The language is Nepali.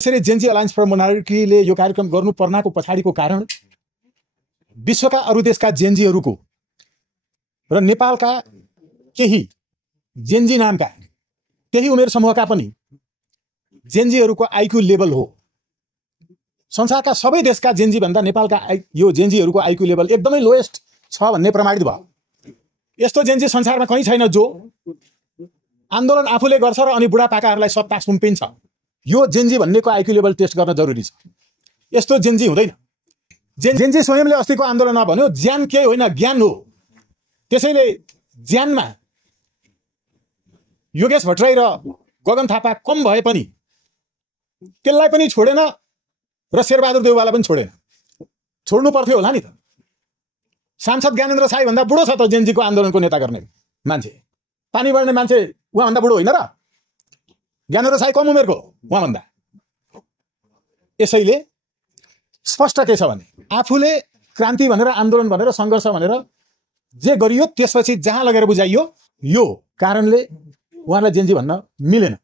त्यसैले जेन्जी अलायन्स फर मोनार्कीले यो कार्यक्रम गर्नु पर्नाको पछाडिको कारण विश्वका अरू देशका जेन्जीहरूको र नेपालका केही जेन्जी नामका त्यही उमेर समूहका पनि जेन्जीहरूको आइक्यू लेभल हो। संसारका सबै देशका जेन्जी भन्दा नेपालका यो जेन्जीहरूको आइक्यू लेभल एकदमै लोएस्ट छ भन्ने प्रमाणित भयो। यस्तो जेन्जी संसारमा कहीँ छैन जो आन्दोलन आफूले गर्छ र अनि बुढापाकाहरूलाई सत्ता सुम्पिन्छ। यो जेन्जी भन्नेको आइक्यू लेभल टेस्ट गर्न जरुरी छ। यस्तो जेन्जी हुँदैन। जेन्जी स्वयंले अस्तिको आन्दोलनमा भन्यो ज्यान केही होइन ज्ञान हो। त्यसैले ज्यानमा योगेश भट्टराई र गगन थापा कम भए पनि त्यसलाई पनि छोडेन र शेरबहादुर देउवालाई पनि छोडेन। छोड्नु पर्थ्यो होला नि त। सांसद ज्ञानेन्द्र साई भन्दा बुढो छ त जेन्जीको आन्दोलनको नेता गर्ने मान्छे। पानी बढ्ने मान्छे उहाँभन्दा बुढो होइन र? ज्ञानेन्द्र साई कम उमेरको उहाँभन्दा। यसैले स्पष्ट के छ भने आफूले क्रान्ति भनेर आन्दोलन भनेर सङ्घर्ष भनेर जे गरियो त्यसपछि जहाँ लगेर बुझाइयो यो कारणले उहाँलाई जेन्जी भन्न मिलेन।